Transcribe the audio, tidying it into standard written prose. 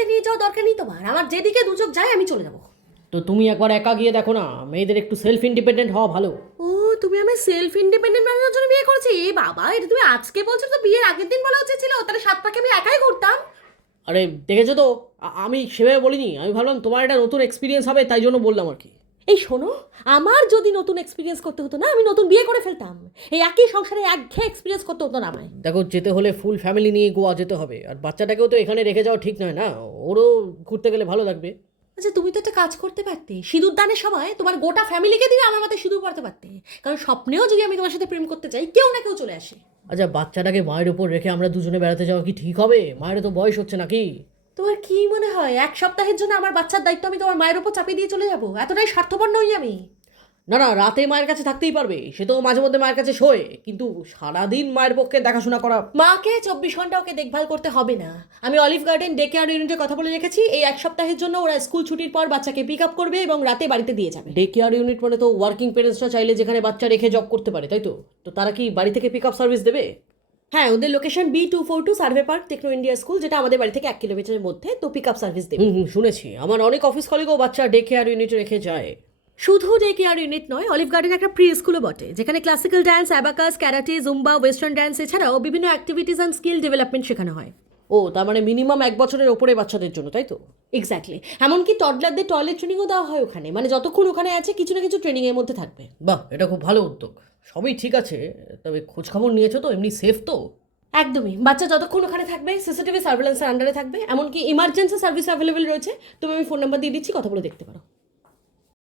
করতে নিয়ে যাওয়া দরকার নেই তোমার, আমার যেদিকে দু চোখ যায় আমি চলে যাবো। তো তুমি একবার একা গিয়ে দেখো না, মেয়েদের একটু সেলফ ইন্ডিপেন্ডেন্ট হওয়া ভালো। ও, তুমি আমি সেলফ ইন্ডিপেন্ডেন্ট বানানোর জন্য বিয়ে করেছি? এ বাবা, এটা তুমি আজকে বলছো, তো বিয়ের আগের দিন বলা উচিত ছিল, তাহলে 7 পাকে আমি একাই ঘুরতাম। আরে দেখেছো তো, আমি সেভাবে বলিনি, আমি ভাবলাম তোমার একটা নতুন এক্সপিরিয়েন্স হবে তাই জন্য বললাম আর কি। এই শোনো, আমার যদি নতুন এক্সপিরিয়েন্স করতে হতো না, আমি নতুন বিয়ে করে ফেলতাম। এই একই সংসারে একঘেয়ে এক্সপিরিয়েন্স করতে হতো না আমায়। দেখো, যেতে হলে ফুল ফ্যামিলি নিয়ে গোয়া যেতে হবে, আর বাচ্চাটাকেও তো এখানে রেখে যাওয়া ঠিক নয় না, ওরও ঘুরতে গেলে ভালো লাগবে। আচ্ছা, তুমি তো একটা কাজ করতে পারতে, সিঁদুর দানের সময় তোমার গোটা ফ্যামিলিকে দিয়ে আমার মাথায় সিঁদুর পড়তে পারতে। কারণ স্বপ্নেও যদি আমি তোমার সাথে প্রেম করতে চাই, কেউ না কেউ চলে আসে। আচ্ছা, বাচ্চাটাকে মায়ের উপর রেখে আমরা দুজনে বেড়াতে যাওয়া কি ঠিক হবে? মায়ের তো বয়স হচ্ছে নাকি। তোমার কি মনে হয় 1 সপ্তাহের জন্য আমার বাচ্চার দায়িত্ব আমি তোমার মায়ের উপর চাপিয়ে দিয়ে চলে যাবো? এতটাই স্বার্থপর নই আমি। না না, রাতে মায়ের কাছে থাকতেই পারবে, সে তো মাঝে মধ্যে মায়ের কাছে শোয়, কিন্তু সারাদিন মায়ের পক্ষে দেখাশোনা করা। মাকে 24 ঘন্টা ওকে দেখভাল করতে হবে না। আমি অলিভ গার্ডেন ডে কেয়ার ইউনিটে কথা বলে রেখেছি, এই 1 সপ্তাহের জন্য ওরা স্কুল ছুটির পর বাচ্চাকে পিক আপ করবে এবং রাতে বাড়িতে দিয়ে যাবে। ডে কেয়ার ইউনিট মানে তো ওয়ার্কিং প্যারেন্টসরা চাইলে যেখানে বাচ্চা রেখে জব করতে পারে, তাই তো? তো তারা কি বাড়ি থেকে পিক আপ সার্ভিস দেবে? হ্যাঁ, ওদের location B242 Survey Park Techno India school, যেটা আমাদের বাড়ি থেকে 1 কিলোমিটারের মধ্যে, তো পিক আপ সার্ভিস দেবে। শুনেছি, আমার অনেক অফিস কলিগও বাচ্চা ডে কেয়ার ইউনিটে রেখে যায়। শুধু ডে কেয়ার ইউনিট নয়, অলিভ গার্ডেন একটা প্রি স্কুলও বটে, যেখানে classical dance, abacus, karate, Zumba, western dance এছাড়াও বিভিন্ন অ্যাক্টিভিটিস অ্যান্ড স্কিল ডেভেলপমেন্ট শেখানো হয়। ও, তার মানে মিনিমাম 1 বছরের ওপরে বাচ্চাদের জন্য, তাই তো? এক্স্যাক্টলি। এমনকি টডলারদের টয়লেট ট্রেনিংও দেওয়া হয় ওখানে, মানে যতক্ষণ ওখানে আছে কিছু না কিছু ট্রেনিংয়ের মধ্যে থাকবে। বাহ, এটা খুব ভালো উদ্যোগ। সবই ঠিক আছে, তবে খোঁজ খবর নিয়েছো তো? এমনি সেফ তো? একদমই, বাচ্চা যতক্ষণ ওখানে থাকবে সিসিটিভি সার্ভেলেন্সের আন্ডারে থাকবে, এমনকি ইমার্জেন্সি সার্ভিস অ্যাভেলেবেল রয়েছে। তুমি আমি ফোন নাম্বার দিয়ে দিচ্ছি, কথা বলে দেখতে পারো।